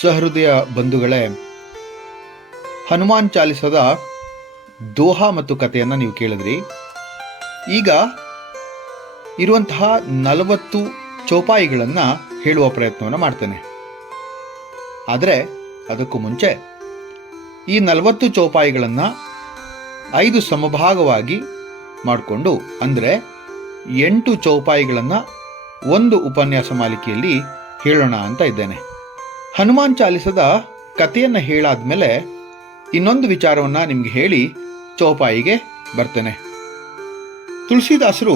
ಸಹೃದಯ ಬಂಧುಗಳೇ, ಹನುಮಾನ್ ಚಾಲಿಸದ ದೋಹಾ ಮತ್ತು ಕಥೆಯನ್ನು ನೀವು ಕೇಳಿದ್ರಿ. ಈಗ ಇರುವಂತಹ 40 ಚೌಪಾಯಿಗಳನ್ನು ಹೇಳುವ ಪ್ರಯತ್ನವನ್ನು ಮಾಡ್ತೇನೆ. ಆದರೆ ಅದಕ್ಕೂ ಮುಂಚೆ ಈ 40 ಚೌಪಾಯಿಗಳನ್ನು 5 ಸಮಭಾಗವಾಗಿ ಮಾಡಿಕೊಂಡು, ಅಂದರೆ 8 ಚೌಪಾಯಿಗಳನ್ನು ಒಂದು ಉಪನ್ಯಾಸ ಮಾಲಿಕೆಯಲ್ಲಿ ಹೇಳೋಣ ಅಂತ ಇದ್ದೇನೆ. ಹನುಮಾನ್ ಚಾಲಿಸದ ಕಥೆಯನ್ನು ಹೇಳಾದ್ಮೇಲೆ ಇನ್ನೊಂದು ವಿಚಾರವನ್ನು ನಿಮಗೆ ಹೇಳಿ ಚೌಪಾಯಿಗೆ ಬರ್ತೇನೆ. ತುಳಸಿದಾಸರು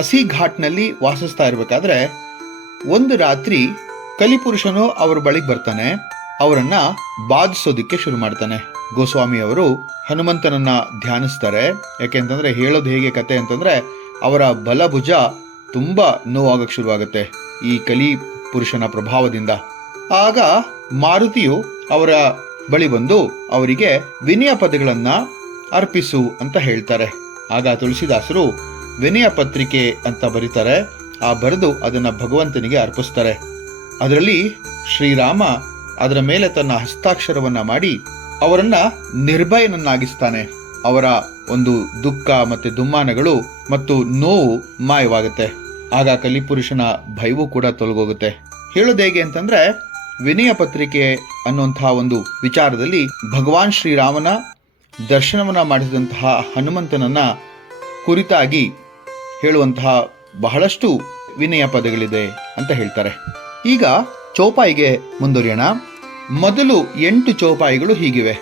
ಅಸಿ ಘಾಟ್ನಲ್ಲಿ ವಾಸಿಸ್ತಾ ಇರಬೇಕಾದ್ರೆ ಒಂದು ರಾತ್ರಿ ಕಲಿಪುರುಷನು ಅವರ ಬಳಿಗೆ ಬರ್ತಾನೆ. ಅವರನ್ನ ಬಾಧಿಸೋದಕ್ಕೆ ಶುರು ಮಾಡ್ತಾನೆ. ಗೋಸ್ವಾಮಿ ಅವರು ಹನುಮಂತನನ್ನ ಧ್ಯಾನಿಸ್ತಾರೆ. ಯಾಕೆಂತಂದ್ರೆ ಹೇಳೋದು ಹೇಗೆ ಕತೆ ಅಂತಂದ್ರೆ, ಅವರ ಬಲಭುಜ ತುಂಬಾ ನೋವಾಗಕ್ಕೆ ಶುರುವಾಗುತ್ತೆ ಈ ಕಲಿ ಪುರುಷನ ಪ್ರಭಾವದಿಂದ. ಆಗ ಮಾರುತಿಯು ಅವರ ಬಳಿ ಬಂದು ಅವರಿಗೆ ವಿನಯ ಪದಗಳನ್ನ ಅರ್ಪಿಸು ಅಂತ ಹೇಳ್ತಾರೆ. ಆಗ ತುಳಸಿದಾಸರು ವಿನಯ ಪತ್ರಿಕೆ ಅಂತ ಬರೀತಾರೆ. ಬರೆದು ಅದನ್ನ ಭಗವಂತನಿಗೆ ಅರ್ಪಿಸ್ತಾರೆ. ಅದರಲ್ಲಿ ಶ್ರೀರಾಮ ಅದರ ಮೇಲೆ ತನ್ನ ಹಸ್ತಾಕ್ಷರವನ್ನ ಮಾಡಿ ಅವರನ್ನ ನಿರ್ಭಯನನ್ನಾಗಿಸ್ತಾನೆ. ಅವರ ಒಂದು ದುಃಖ ಮತ್ತೆ ದುಮ್ಮಾನಗಳು ಮತ್ತು ನೋವು ಮಾಯವಾಗುತ್ತೆ. ಆಗ ಕಲಿಪುರುಷನ ಭಯವೂ ಕೂಡ ತೊಲಗೋಗುತ್ತೆ. ಹೇಳೋದು ಹೇಗೆ ಅಂತಂದ್ರೆ, ವಿನಯ ಪತ್ರಿಕೆ ಅನ್ನುವಂತಹ ಒಂದು ವಿಚಾರದಲ್ಲಿ ಭಗವಾನ್ ಶ್ರೀರಾಮನ ದರ್ಶನವನ್ನ ಮಾಡಿಸಿದಂತಹ ಹನುಮಂತನನ್ನ ಕುರಿತಾಗಿ ಹೇಳುವಂತಹ ಬಹಳಷ್ಟು ವಿನಯ ಪದಗಳಿದೆ ಅಂತ ಹೇಳ್ತಾರೆ. ಈಗ ಚೌಪಾಯಿಗೆ ಮುಂದುವರಿಯೋಣ. ಮೊದಲು 8 ಚೌಪಾಯಿಗಳು ಹೀಗಿವೆ.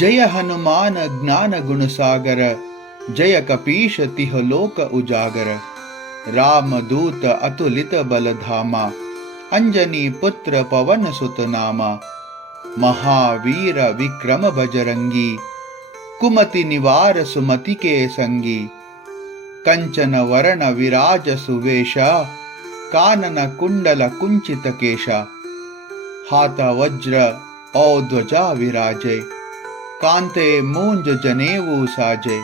ಜಯ ಹನುಮಾನ ಜ್ಞಾನ ಗುಣಸಾಗರ, ಜಯ ಕಪೀಶ ತಿಹ ಲೋಕ ಉಜಾಗರ, ರಾಮದೂತ ಅತುಲಿತ ಬಲಧಾಮ, ಅಂಜನಿ ಪುತ್ರ ಪವನ ಸುತ ನಾಮ, ಮಹಾವೀರ ವಿಕ್ರಮ ಬಜರಂಗಿ, ಕುಮತಿ ನಿವಾರ ಸುಮತಿಕೆ ಸಂಗಿ, ಕಂಚನ ವರ್ಣ ವಿರಾಜ ಸುವೇಶ, ಕಾನನ ಕುಂಡಲ ಕುಂಚಿತ ಕೇಶ, ಹಾತ ವಜ್ರ ಔಧ್ವಜ ವಿರಾಜೆ, ಕಾಂತೆ ಮೂಂಜ ಜನೇವು ಸಾಜೆ,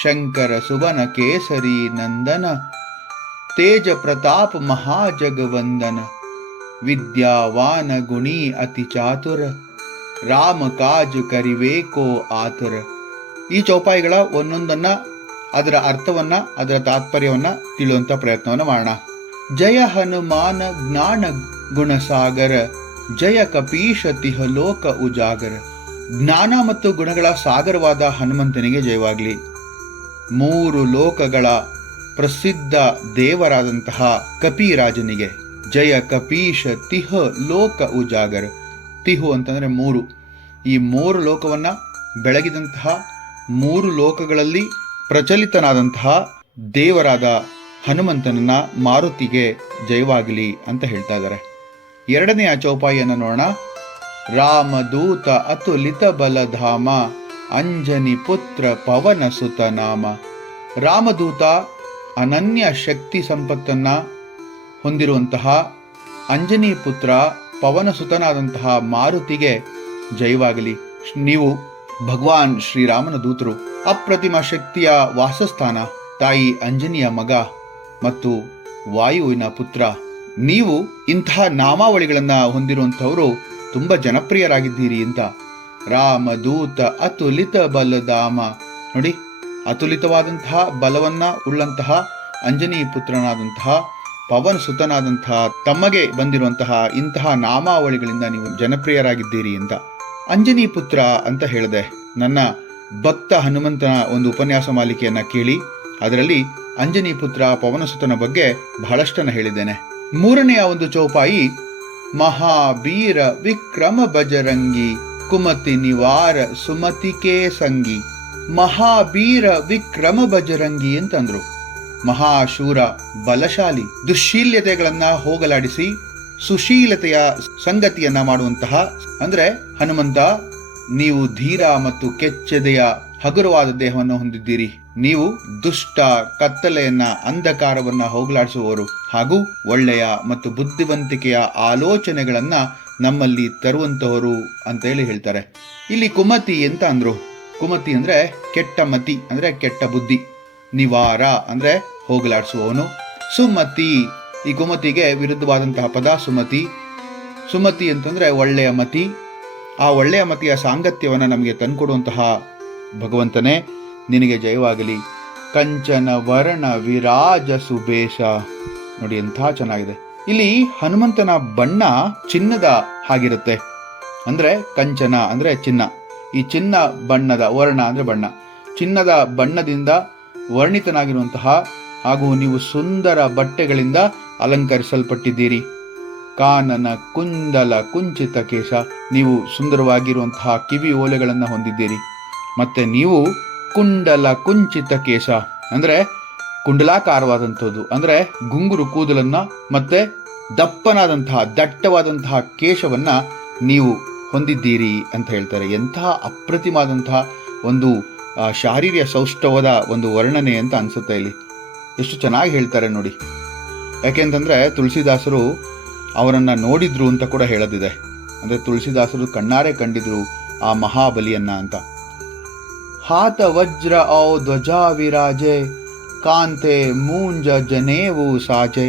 ಶಂಕರ ಸುವನ ಕೇಸರಿ ನಂದನ, ತೇಜ ಪ್ರತಾಪ ಮಹಾಜಗವಂದನ, ವಿದ್ಯಾವಾನ ಗುಣಿ ಅತಿ ಚಾತುರ, ರಾಮ ಕಾಜು ಕರಿವೇಕೋ ಆತುರ. ಈ ಚೌಪಾಯಿಗಳ ಒಂದೊಂದನ್ನ, ಅದರ ಅರ್ಥವನ್ನ, ಅದರ ತಾತ್ಪರ್ಯವನ್ನ ತಿಳಿಯುವಂತ ಪ್ರಯತ್ನವನ್ನ ಮಾಡೋಣ. ಜಯ ಹನುಮಾನ ಜ್ಞಾನ ಗುಣಸಾಗರ, ಜಯ ಕಪೀಶ ತಿಹ ಲೋಕ ಉಜಾಗರ. ಜ್ಞಾನ ಮತ್ತು ಗುಣಗಳ ಸಾಗರವಾದ ಹನುಮಂತನಿಗೆ ಜಯವಾಗಲಿ. 3 ಲೋಕಗಳ ಪ್ರಸಿದ್ಧ ದೇವರಾದಂತಹ ಕಪಿರಾಜನಿಗೆ ಜಯ ಕಪೀಶ ತಿಹ ಲೋಕ ಉಜಾಗರ. ತಿಹು ಅಂತಂದ್ರೆ 3. ಈ 3 ಲೋಕವನ್ನ ಬೆಳಗಿದಂತಹ, 3 ಲೋಕಗಳಲ್ಲಿ ಪ್ರಚಲಿತನಾದಂತಹ ದೇವರಾದ ಹನುಮಂತನನ್ನ ಮಾರುತಿಗೆ ಜಯವಾಗಲಿ ಅಂತ ಹೇಳ್ತಾ ಇದ್ದಾರೆ. 2ನೆಯ ಚೌಪಾಯಿಯನ್ನು ನೋಡೋಣ. ರಾಮದೂತ ಅತುಲಿತ ಬಲಧಾಮ, ಅಂಜನಿ ಪುತ್ರ ಪವನ ಸುತ ನಾಮ. ರಾಮದೂತ ಅನನ್ಯ ಶಕ್ತಿ ಸಂಪತ್ತನ್ನ ಹೊಂದಿರುವಂತಹ ಅಂಜನಿ ಪುತ್ರ ಪವನ ಸುತನಾದಂತಹ ಮಾರುತಿಗೆ ಜಯವಾಗಲಿ. ನೀವು ಭಗವಾನ್ ಶ್ರೀರಾಮನ ದೂತರು, ಅಪ್ರತಿಮ ಶಕ್ತಿಯ ವಾಸಸ್ಥಾನ, ತಾಯಿ ಅಂಜನಿಯ ಮಗ ಮತ್ತು ವಾಯುವಿನ ಪುತ್ರ. ನೀವು ಇಂತಹ ನಾಮಾವಳಿಗಳನ್ನ ಹೊಂದಿರುವಂತಹವರು ತುಂಬಾ ಜನಪ್ರಿಯರಾಗಿದ್ದೀರಿ ಅಂತ. ರಾಮದೂತ ಅತುಲಿತ ಬಲಧಾಮ. ನೋಡಿ, ಅತುಲಿತವಾದಂತಹ ಬಲವನ್ನ ಉಳ್ಳಂತಹ ಅಂಜನಿ ಪುತ್ರನಾದಂತಹ ಪವನ ಸುತನಾದಂತಹ ತಮಗೆ ಬಂದಿರುವಂತಹ ಇಂತಹ ನಾಮಾವಳಿಗಳಿಂದ ನೀವು ಜನಪ್ರಿಯರಾಗಿದ್ದೀರಿ ಅಂತ. ಅಂಜನಿ ಪುತ್ರ ಅಂತ ಹೇಳಿದೆ. ನನ್ನ ಭಕ್ತ ಹನುಮಂತನ ಒಂದು ಉಪನ್ಯಾಸ ಮಾಲಿಕೆಯನ್ನ ಕೇಳಿ, ಅದರಲ್ಲಿ ಅಂಜನಿ ಪುತ್ರ ಪವನಸುತನ ಬಗ್ಗೆ ಬಹಳಷ್ಟನ್ನ ಹೇಳಿದ್ದೇನೆ. 3ನೆಯ ಒಂದು ಚೌಪಾಯಿ, ಮಹಾವೀರ ವಿಕ್ರಮ ಬಜರಂಗಿ, ಕುಮತಿ ನಿವಾರ ಸುಮತಿಕೆ ಸಂಗಿ. ಮಹಾವೀರ ವಿಕ್ರಮ ಬಜರಂಗಿ ಅಂತಂದ್ರು. ಮಹಾಶೂರ, ಬಲಶಾಲಿ, ದುಶ್ಶೀಲ್ಯತೆಗಳನ್ನ ಹೋಗಲಾಡಿಸಿ ಸುಶೀಲತೆಯ ಸಂಗತಿಯನ್ನ ಮಾಡುವಂತಹ, ಅಂದ್ರೆ ಹನುಮಂತ, ನೀವು ಧೀರ ಮತ್ತು ಕೆಚ್ಚೆದೆಯ ಹಗುರವಾದ ದೇಹವನ್ನು ಹೊಂದಿದ್ದೀರಿ. ನೀವು ದುಷ್ಟ, ಕತ್ತಲೆಯನ್ನ, ಅಂಧಕಾರವನ್ನ ಹೋಗಲಾಡಿಸುವವರು ಹಾಗೂ ಒಳ್ಳೆಯ ಮತ್ತು ಬುದ್ಧಿವಂತಿಕೆಯ ಆಲೋಚನೆಗಳನ್ನ ನಮ್ಮಲ್ಲಿ ತರುವಂತವರು ಅಂತ ಹೇಳ್ತಾರೆ. ಇಲ್ಲಿ ಕುಮತಿ ಅಂತ ಅಂದ್ರು. ಕುಮತಿ ಅಂದ್ರೆ ಕೆಟ್ಟ ಮತಿ, ಅಂದ್ರೆ ಕೆಟ್ಟ ಬುದ್ಧಿ. ನಿವಾರ ಅಂದ್ರೆ ಹೋಗಲಾಡಿಸುವವನು. ಸುಮತಿ, ಈ ಕುಮತಿಗೆ ವಿರುದ್ಧವಾದಂತಹ ಪದ ಸುಮತಿ. ಸುಮತಿ ಅಂತಂದರೆ ಒಳ್ಳೆಯ ಮತಿ. ಆ ಒಳ್ಳೆಯ ಮತಿಯ ಸಾಂಗತ್ಯವನ್ನು ನಮಗೆ ತಂದುಕೊಡುವಂತಹ ಭಗವಂತನೇ ನಿನಗೆ ಜಯವಾಗಲಿ. ಕಂಚನ ವರ್ಣ ವಿರಾಜ ಸುಬೇಶ. ನೋಡಿ ಎಂಥ ಚೆನ್ನಾಗಿದೆ. ಇಲ್ಲಿ ಹನುಮಂತನ ಬಣ್ಣ ಚಿನ್ನದ ಹಾಗಿರುತ್ತೆ. ಅಂದರೆ ಕಂಚನ ಅಂದರೆ ಚಿನ್ನ. ಈ ಚಿನ್ನ ಬಣ್ಣದ, ವರ್ಣ ಅಂದರೆ ಬಣ್ಣ, ಚಿನ್ನದ ಬಣ್ಣದಿಂದ ವರ್ಣಿತನಾಗಿರುವಂತಹ ಹಾಗೂ ನೀವು ಸುಂದರ ಬಟ್ಟೆಗಳಿಂದ ಅಲಂಕರಿಸಲ್ಪಟ್ಟಿದ್ದೀರಿ. ಕಾನನ ಕುಂಡಲ ಕುಂಚಿತ ಕೇಶ. ನೀವು ಸುಂದರವಾಗಿರುವಂತಹ ಕಿವಿ ಓಲೆಗಳನ್ನು ಹೊಂದಿದ್ದೀರಿ. ಮತ್ತೆ ನೀವು ಕುಂಡಲ ಕುಂಚಿತ ಕೇಶ ಅಂದರೆ ಕುಂಡಲಾಕಾರವಾದಂಥದ್ದು, ಅಂದರೆ ಗುಂಗುರು ಕೂದಲನ್ನು ಮತ್ತೆ ದಪ್ಪನಾದಂತಹ ದಟ್ಟವಾದಂತಹ ಕೇಶವನ್ನು ನೀವು ಹೊಂದಿದ್ದೀರಿ ಅಂತ ಹೇಳ್ತಾರೆ. ಎಂತಹ ಅಪ್ರತಿಮಾದಂತಹ ಒಂದು ಶಾರೀರಿಕ ಸೌಷ್ಠವದ ಒಂದು ವರ್ಣನೆ ಅಂತ ಅನಿಸುತ್ತೆ. ಇಲ್ಲಿ ಎಷ್ಟು ಚೆನ್ನಾಗಿ ಹೇಳ್ತಾರೆ ನೋಡಿ. ಯಾಕೆಂತಂದರೆ ತುಳಸಿದಾಸರು ಅವರನ್ನು ನೋಡಿದ್ರು ಅಂತ ಕೂಡ ಹೇಳೋದಿದೆ. ಅಂದರೆ ತುಳಸಿದಾಸರು ಕಣ್ಣಾರೆ ಕಂಡಿದ್ರು ಆ ಮಹಾಬಲಿಯನ್ನ ಅಂತ. ಹಾತ ವಜ್ರ ಔ ಧ್ವಜಾ ವಿರಾಜೆ ಕಾಂತೆ ಮೂಂಜ ಜನೇವು ಸಾಜೆ.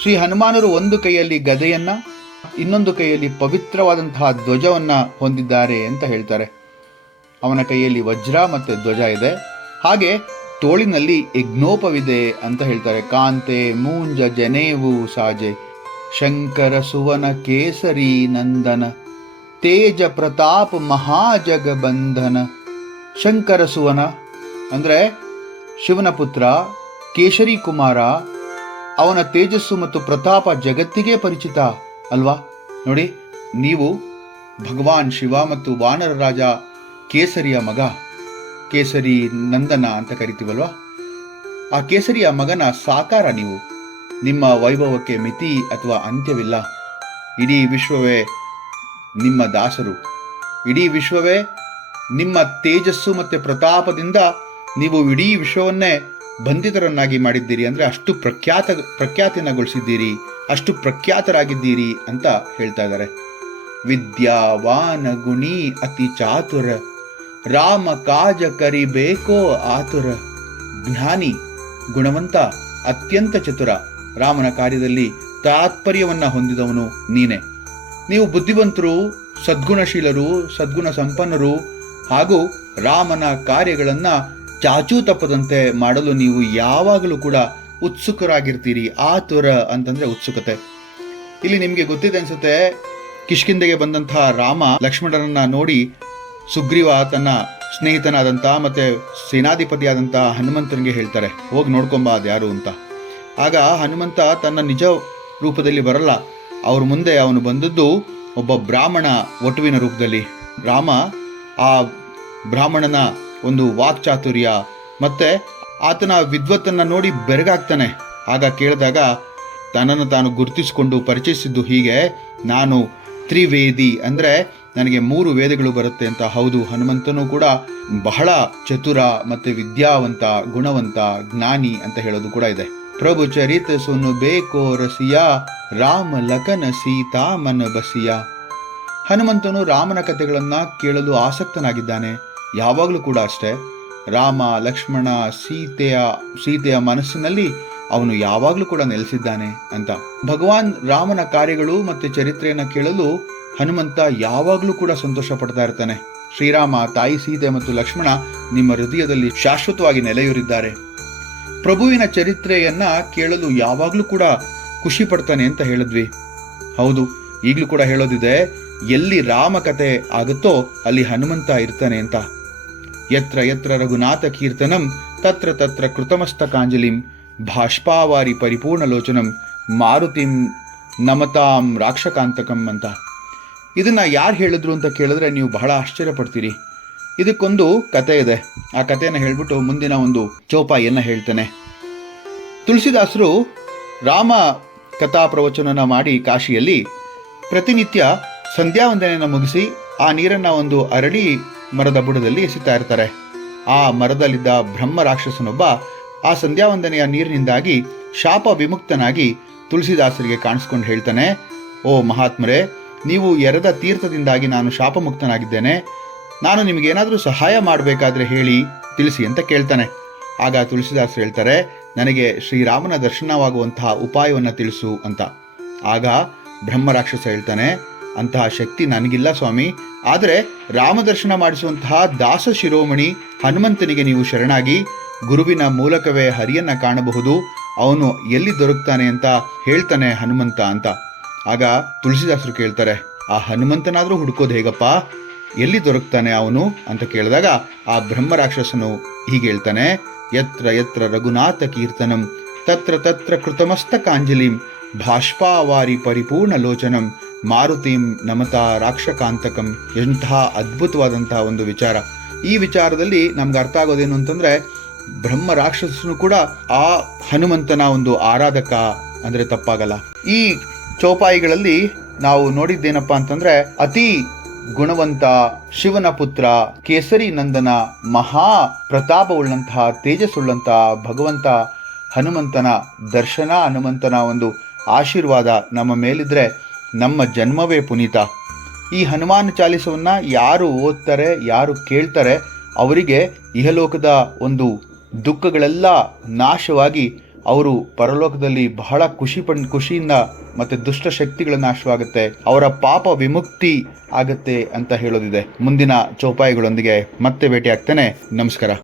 ಶ್ರೀ ಹನುಮಾನರು ಒಂದು ಕೈಯಲ್ಲಿ ಗದೆಯನ್ನ, ಇನ್ನೊಂದು ಕೈಯಲ್ಲಿ ಪವಿತ್ರವಾದಂತಹ ಧ್ವಜವನ್ನ ಹೊಂದಿದ್ದಾರೆ ಅಂತ ಹೇಳ್ತಾರೆ. ಅವನ ಕೈಯಲ್ಲಿ ವಜ್ರ ಮತ್ತು ಧ್ವಜ ಇದೆ, ಹಾಗೆ ತೋಳಿನಲ್ಲಿ ಯಜ್ಞೋಪವಿದೆ ಅಂತ ಹೇಳ್ತಾರೆ. ಕಾಂತೆ ಮೂಂಜ ಜನೇವು ಸಾಜೆ ಶಂಕರ ಸುವನ ಕೇಸರಿ ನಂದನ ತೇಜ ಪ್ರತಾಪ ಮಹಾಜಗ ಬಂಧನ. ಶಂಕರ ಸುವನ ಅಂದರೆ ಶಿವನ ಪುತ್ರ, ಕೇಶರಿ ಕುಮಾರ. ಅವನ ತೇಜಸ್ಸು ಮತ್ತು ಪ್ರತಾಪ ಜಗತ್ತಿಗೆ ಪರಿಚಿತ ಅಲ್ವಾ. ನೋಡಿ, ನೀವು ಭಗವಾನ್ ಶಿವ ಮತ್ತು ವಾನರ ರಾಜ ಕೇಸರಿಯ ಮಗ, ಕೇಸರಿ ನಂದನ ಅಂತ ಕರಿತೀವಲ್ವಾ. ಆ ಕೇಸರಿಯ ಮಗನ ಸಾಕಾರ ನೀವು. ನಿಮ್ಮ ವೈಭವಕ್ಕೆ ಮಿತಿ ಅಥವಾ ಅಂತ್ಯವಿಲ್ಲ. ಇಡೀ ವಿಶ್ವವೇ ನಿಮ್ಮ ದಾಸರು. ಇಡೀ ವಿಶ್ವವೇ ನಿಮ್ಮ ತೇಜಸ್ಸು ಮತ್ತು ಪ್ರತಾಪದಿಂದ ನೀವು ಇಡೀ ವಿಶ್ವವನ್ನೇ ಬಂಧಿತರನ್ನಾಗಿ ಮಾಡಿದ್ದೀರಿ. ಅಂದರೆ ಅಷ್ಟು ಪ್ರಖ್ಯಾತಿನಗೊಳಿಸಿದ್ದೀರಿ, ಅಷ್ಟು ಪ್ರಖ್ಯಾತರಾಗಿದ್ದೀರಿ ಅಂತ ಹೇಳ್ತಾ ಇದ್ದಾರೆ. ವಿದ್ಯಾವಾನ ಗುಣಿ ಅತಿ ಚಾತುರ ರಾಮ ಕಾಜ ಕರಿಬೇಕೋ ಆತುರ. ಜ್ಞಾನಿ, ಗುಣವಂತ, ಅತ್ಯಂತ ಚತುರ, ರಾಮನ ಕಾರ್ಯದಲ್ಲಿ ತಾತ್ಪರ್ಯವನ್ನ ಹೊಂದಿದವನು ನೀನೆ. ನೀವು ಬುದ್ಧಿವಂತರು, ಸದ್ಗುಣಶೀಲರು, ಸದ್ಗುಣ ಸಂಪನ್ನರು ಹಾಗೂ ರಾಮನ ಕಾರ್ಯಗಳನ್ನ ಚಾಚೂ ತಪ್ಪದಂತೆ ಮಾಡಲು ನೀವು ಯಾವಾಗಲೂ ಕೂಡ ಉತ್ಸುಕರಾಗಿರ್ತೀರಿ. ಆತುರ ಅಂತಂದ್ರೆ ಉತ್ಸುಕತೆ. ಇಲ್ಲಿ ನಿಮಗೆ ಗೊತ್ತಿದೆ ಅನ್ಸುತ್ತೆ, ಕಿಷ್ಕಿಂಧೆಗೆ ಬಂದಂತಹ ರಾಮ ಲಕ್ಷ್ಮಣರನ್ನ ನೋಡಿ ಸುಗ್ರೀವ ತನ್ನ ಸ್ನೇಹಿತನಾದಂತಹ ಮತ್ತೆ ಸೇನಾಧಿಪತಿಯಾದಂತಹ ಹನುಮಂತನಿಗೆ ಹೇಳ್ತಾರೆ, ಹೋಗಿ ನೋಡ್ಕೊಂಬ ಅದು ಯಾರು ಅಂತ. ಆಗ ಹನುಮಂತ ತನ್ನ ನಿಜ ರೂಪದಲ್ಲಿ ಬರಲ್ಲ. ಅವ್ರ ಮುಂದೆ ಅವನು ಬಂದದ್ದು ಒಬ್ಬ ಬ್ರಾಹ್ಮಣ ವಟುವಿನ ರೂಪದಲ್ಲಿ. ರಾಮ ಆ ಬ್ರಾಹ್ಮಣನ ಒಂದು ವಾಕ್ಚಾತುರ್ಯ ಮತ್ತೆ ಆತನ ವಿದ್ವತ್ತನ್ನು ನೋಡಿ ಬೆರಗಾಗ್ತಾನೆ. ಆಗ ಕೇಳಿದಾಗ ತನ್ನನ್ನು ತಾನು ಗುರುತಿಸಿಕೊಂಡು ಪರಿಚಯಿಸಿದ್ದು ಹೀಗೆ, ನಾನು ತ್ರಿವೇದಿ, ಅಂದರೆ ನನಗೆ 3 ವೇದಗಳು ಬರುತ್ತೆ ಅಂತ. ಹೌದು, ಹನುಮಂತನು ಕೂಡ ಬಹಳ ಚತುರ ಮತ್ತೆ ವಿದ್ಯಾವಂತ, ಗುಣವಂತ, ಜ್ಞಾನಿ ಅಂತ ಹೇಳೋದು ಕೂಡ ಇದೆ. ಪ್ರಭು ಚರಿತ ಸುನು ಬೇಕೋ ರಸಿಯ ರಾಮ ಲಖನ ಸೀತಾ ಮನ ಬಸಿಯ. ಹನುಮಂತನು ರಾಮನ ಕಥೆಗಳನ್ನ ಕೇಳಲು ಆಸಕ್ತನಾಗಿದ್ದಾನೆ. ಯಾವಾಗಲೂ ಕೂಡ ಅಷ್ಟೇ, ರಾಮ, ಲಕ್ಷ್ಮಣ, ಸೀತೆಯ ಮನಸ್ಸಿನಲ್ಲಿ ಅವನು ಯಾವಾಗಲೂ ಕೂಡ ನೆಲೆಸಿದ್ದಾನೆ ಅಂತ. ಭಗವಾನ್ ರಾಮನ ಕಾರ್ಯಗಳು ಮತ್ತು ಚರಿತ್ರೆಯನ್ನು ಕೇಳಲು ಹನುಮಂತ ಯಾವಾಗಲೂ ಕೂಡ ಸಂತೋಷ ಪಡ್ತಾ ಇರ್ತಾನೆ. ಶ್ರೀರಾಮ, ತಾಯಿ ಸೀತೆ ಮತ್ತು ಲಕ್ಷ್ಮಣ ನಿಮ್ಮ ಹೃದಯದಲ್ಲಿ ಶಾಶ್ವತವಾಗಿ ನೆಲೆಯೂರಿದ್ದಾರೆ. ಪ್ರಭುವಿನ ಚರಿತ್ರೆಯನ್ನ ಕೇಳಲು ಯಾವಾಗಲೂ ಕೂಡ ಖುಷಿ ಪಡ್ತಾನೆ ಅಂತ ಹೇಳಿದ್ವಿ. ಹೌದು, ಈಗಲೂ ಕೂಡ ಹೇಳೋದಿದೆ, ಎಲ್ಲಿ ರಾಮ ಕಥೆ ಆಗುತ್ತೋ ಅಲ್ಲಿ ಹನುಮಂತ ಇರ್ತಾನೆ ಅಂತ. ಯತ್ರ ಯತ್ರ ರಘುನಾಥ ಕೀರ್ತನಂ ತತ್ರ ತತ್ರ ಕೃತಮಸ್ತಕಾಂಜಲಿಂ ಭಾಷ್ಪಾವಾರಿ ಪರಿಪೂರ್ಣ ಲೋಚನಂ ಮಾರುತಿಂ ನಮತಾಂ ರಾಕ್ಷಕಾಂತಕಂ ಅಂತ. ಇದನ್ನ ಯಾರು ಹೇಳಿದ್ರು ಅಂತ ಕೇಳಿದ್ರೆ ನೀವು ಬಹಳ ಆಶ್ಚರ್ಯ ಪಡ್ತೀರಿ. ಇದಕ್ಕೊಂದು ಕತೆ ಇದೆ. ಆ ಕಥೆಯನ್ನು ಹೇಳ್ಬಿಟ್ಟು ಮುಂದಿನ ಒಂದು ಚೌಪಾಯಿಯನ್ನ ಹೇಳ್ತೇನೆ. ತುಳಸಿದಾಸರು ರಾಮ ಕಥಾ ಪ್ರವಚನನ ಮಾಡಿ ಕಾಶಿಯಲ್ಲಿ ಪ್ರತಿನಿತ್ಯ ಸಂಧ್ಯಾ ವಂದನೆಯನ್ನು ಮುಗಿಸಿ ಆ ನೀರನ್ನು ಒಂದು ಅರಳಿ ಮರದ ಬುಡದಲ್ಲಿ ಎಸಿತಾ ಇರ್ತಾರೆ. ಆ ಮರದಲ್ಲಿದ್ದ ಬ್ರಹ್ಮ ರಾಕ್ಷಸನೊಬ್ಬ ಆ ಸಂಧ್ಯಾ ವಂದನೆಯ ನೀರಿನಿಂದಾಗಿ ಶಾಪ ವಿಮುಕ್ತನಾಗಿ ತುಳಸಿದಾಸರಿಗೆ ಕಾಣಿಸ್ಕೊಂಡು ಹೇಳ್ತಾನೆ, ಓ ಮಹಾತ್ಮರೇ, ನೀವು ಎರೆದ ತೀರ್ಥದಿಂದಾಗಿ ನಾನು ಶಾಪ ಮುಕ್ತನಾಗಿದ್ದೇನೆ. ನಾನು ನಿಮಗೇನಾದರೂ ಸಹಾಯ ಮಾಡಬೇಕಾದ್ರೆ ಹೇಳಿ ತಿಳಿಸಿ ಅಂತ ಕೇಳ್ತಾನೆ. ಆಗ ತುಳಸಿದಾಸರು ಹೇಳ್ತಾರೆ, ನನಗೆ ಶ್ರೀರಾಮನ ದರ್ಶನವಾಗುವಂತಹ ಉಪಾಯವನ್ನು ತಿಳಿಸು ಅಂತ. ಆಗ ಬ್ರಹ್ಮರಾಕ್ಷಸ ಹೇಳ್ತಾನೆ, ಅಂತಹ ಶಕ್ತಿ ನನಗಿಲ್ಲ ಸ್ವಾಮಿ, ಆದರೆ ರಾಮದರ್ಶನ ಮಾಡಿಸುವಂತಹ ದಾಸ ಶಿರೋಮಣಿ ಹನುಮಂತನಿಗೆ ನೀವು ಶರಣಾಗಿ ಗುರುವಿನ ಮೂಲಕವೇ ಹರಿಯನ್ನ ಕಾಣಬಹುದು, ಅವನು ಎಲ್ಲಿ ದೊರಕ್ತಾನೆ ಅಂತ ಹೇಳ್ತಾನೆ ಹನುಮಂತ ಅಂತ. ಆಗ ತುಳಸಿದಾಸರು ಕೇಳ್ತಾರೆ, ಆ ಹನುಮಂತನಾದ್ರೂ ಹುಡುಕೋದು ಹೇಗಪ್ಪ, ಎಲ್ಲಿ ದೊರಕ್ತಾನೆ ಅವನು ಅಂತ ಕೇಳಿದಾಗ ಆ ಬ್ರಹ್ಮರಾಕ್ಷಸನು ಹೀಗೆ ಹೇಳ್ತಾನೆ, ಯತ್ರ ಯತ್ರ ರಘುನಾಥ ಕೀರ್ತನಂ ತತ್ರ ತತ್ರ ಕೃತಮಸ್ತಕಾಂಜಲಿಂ ಭಾಷ್ಪಾವಾರಿ ಪರಿಪೂರ್ಣ ಲೋಚನಂ ಮಾರುತಿಂ ನಮತ ರಾಕ್ಷಕಾಂತಕಂ. ಎಂತಹ ಅದ್ಭುತವಾದಂತಹ ಒಂದು ವಿಚಾರ. ಈ ವಿಚಾರದಲ್ಲಿ ನಮ್ಗೆ ಅರ್ಥ ಆಗೋದೇನು ಅಂತಂದ್ರೆ, ಬ್ರಹ್ಮ ರಾಕ್ಷಸನು ಕೂಡ ಆ ಹನುಮಂತನ ಒಂದು ಆರಾಧಕ ಅಂದ್ರೆ ತಪ್ಪಾಗಲ್ಲ. ಈ ಚೌಪಾಯಿಗಳಲ್ಲಿ ನಾವು ನೋಡಿದ್ದೇನಪ್ಪ ಅಂತಂದ್ರೆ, ಅತಿ ಗುಣವಂತ, ಶಿವನ ಪುತ್ರ, ಕೇಸರಿ ನಂದನ, ಮಹಾ ಪ್ರತಾಪವುಳ್ಳಂತಹ, ತೇಜಸ್ಸುಳ್ಳಂತಹ ಭಗವಂತ ಹನುಮಂತನ ದರ್ಶನ, ಹನುಮಂತನ ಒಂದು ಆಶೀರ್ವಾದ ನಮ್ಮ ಮೇಲಿದ್ರೆ ನಮ್ಮ ಜನ್ಮವೇ ಪುನೀತ. ಈ ಹನುಮಾನ್ ಚಾಲಿಸವನ್ನ ಯಾರು ಓದ್ತಾರೆ, ಯಾರು ಕೇಳ್ತಾರೆ, ಅವರಿಗೆ ಇಹಲೋಕದ ಒಂದು ದುಃಖಗಳೆಲ್ಲ ನಾಶವಾಗಿ ಅವರು ಪರಲೋಕದಲ್ಲಿ ಬಹಳ ಖುಷಿಯಿಂದ ಮತ್ತೆ ದುಷ್ಟ ಶಕ್ತಿಗಳ ನಾಶವಾಗುತ್ತೆ, ಅವರ ಪಾಪ ವಿಮುಕ್ತಿ ಆಗತ್ತೆ ಅಂತ ಹೇಳೋದಿದೆ. ಮುಂದಿನ ಚೌಪಾಯಿಗಳೊಂದಿಗೆ ಮತ್ತೆ ಭೇಟಿ ಆಗ್ತೇನೆ. ನಮಸ್ಕಾರ.